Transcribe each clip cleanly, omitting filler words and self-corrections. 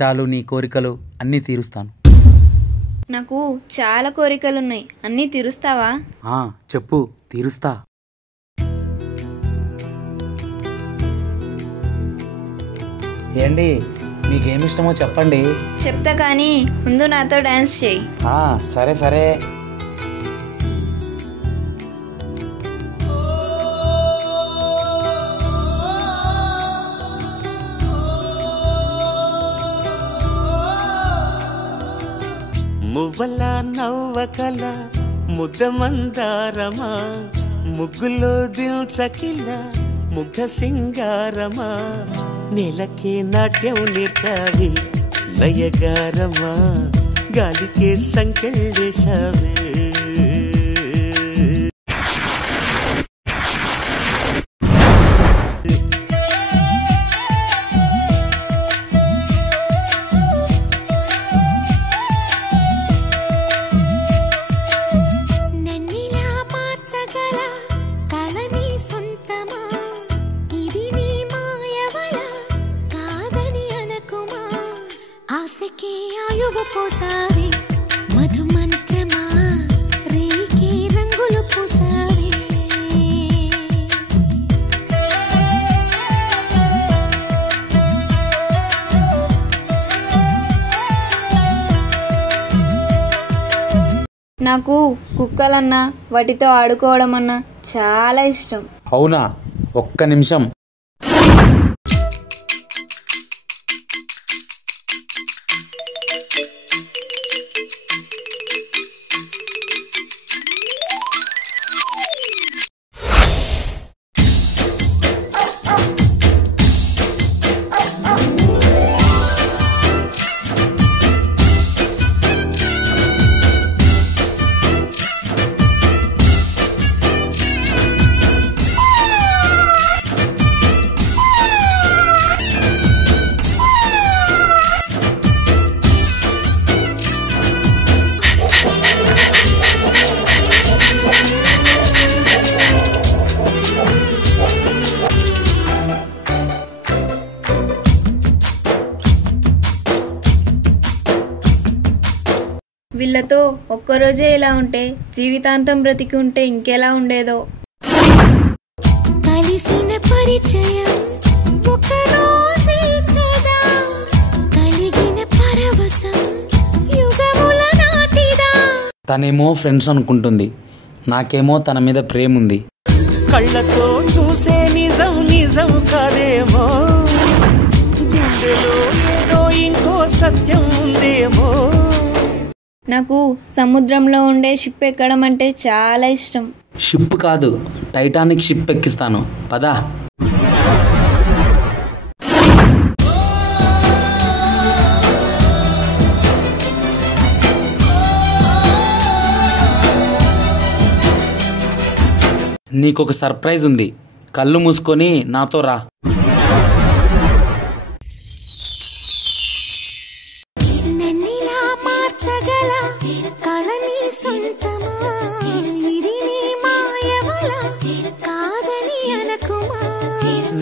చాలు నీ కోరికలు అన్నీ తీరుస్తాను. నాకు చాలా కోరికలున్నాయి, అన్నీ తీరుస్తావా? చెప్పు, తీరుస్తా. ఏంటి మీకేమిష్టమో చెప్పండి. చెప్తా కానీ ముందు నాతో డాన్స్ చేయి. సరే సరే. మువ్వల నవ్వకల ముద్ద మందారమా, ముగ్గులో దిల్చకిల ముగ్ధ సింగారమా, నేలకే నాట్యం నేర్తావి నయగారమా, గాలికే సంకెళ్ళేశావే. నాకు కుక్కలన్నా వాటితో ఆడుకోవడం అన్నా చాలా ఇష్టం. అవునా? ఒక్క నిమిషం. వీళ్ళతో ఒక్కరోజే ఇలా ఉంటే జీవితాంతం బ్రతికి ఉంటే ఇంకెలా ఉండేదో. కలిసిన పరిచయం ఒకరోజే కదా, కలిగిన పరవశం యుగముల నాటిదా. తనేమో ఫ్రెండ్స్ అనుకుంటుంది, నాకేమో తన మీద ప్రేమ ఉంది. కళ్ళతో చూసే నిజం నిజం కాదేమో, గుండెలో ఏదో ఇంకో సత్యం ఉందేమో. నాకు సముద్రంలో ఉండే షిప్ ఎక్కడం అంటే చాలా ఇష్టం. షిప్ కాదు, టైటానిక్ షిప్ ఎక్కిస్తాను, పదా. నీకొక సర్ప్రైజ్ ఉంది, కళ్ళు మూసుకొని నాతో రా.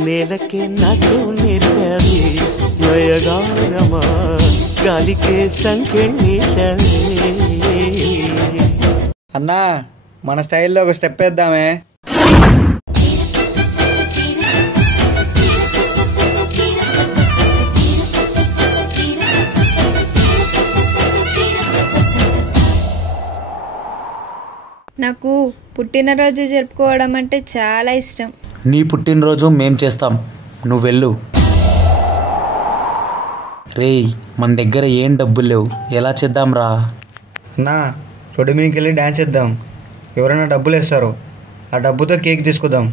నేలకే నాటు నేర్పవి నయగారమా, గాలికే సంకెళ్ళేశావే. అన్నా, మన స్టైల్లో ఒక స్టెప్ వేద్దామే. నాకు పుట్టినరోజు జరుపుకోవడం అంటే చాలా ఇష్టం. నీ పుట్టినరోజు మేం చేస్తాం, నువ్వు వెళ్ళు. రేయ్, మన దగ్గర ఏం డబ్బులు లేవు, ఎలా చేద్దాం రా? అన్నా, రోడ్డు మీదకి వెళ్ళి డ్యాన్స్ చేద్దాం. ఎవరైనా డబ్బులు వేస్తారు, ఆ డబ్బుతో కేక్ తీసుకుందాం.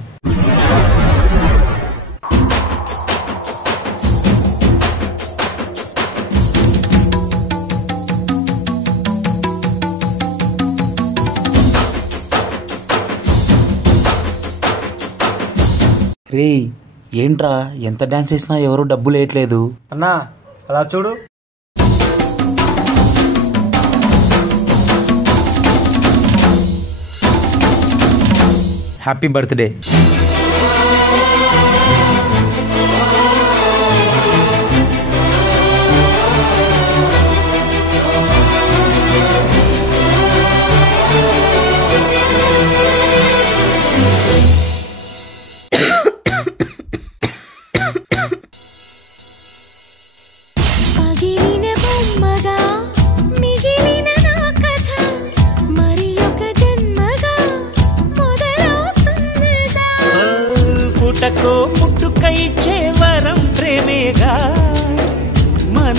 రేయ్, ఏంట్రా ఎంత డ్యాన్స్ చేసినా ఎవరు డబ్బులు వేయట్లేదు? అన్నా, అలా చూడు. Happy birthday.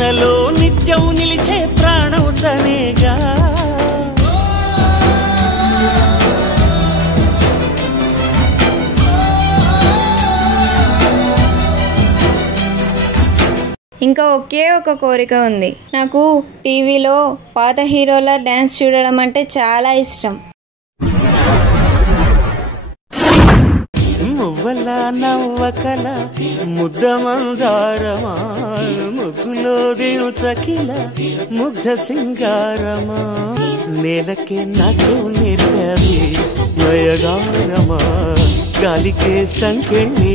మనలో నిత్యం నిలిచే ప్రాణం తనేగా. ఇంకా ఒకే ఒక కోరిక ఉంది. నాకు టీవీలో పాత హీరోల డ్యాన్స్ చూడడం అంటే చాలా ఇష్టం. మువ్వల నవ్వకల ముద్దమందారమా, ముగ్గులో దించకిల ముగ్ధ సింగారమా, నేలకే నాటు నేర్పది నయగారమా, గాలికే సంకెళ్ళి